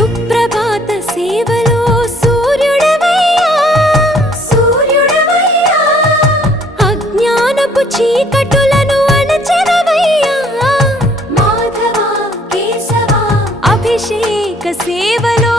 సుప్రభాత సేవలో సూర్యుడవయ్యా సూర్యుడవయ్యా అజ్ఞానపు చీకటులను అణచెదవయ్యా మాధవ కేశవ అభిషేక సేవలో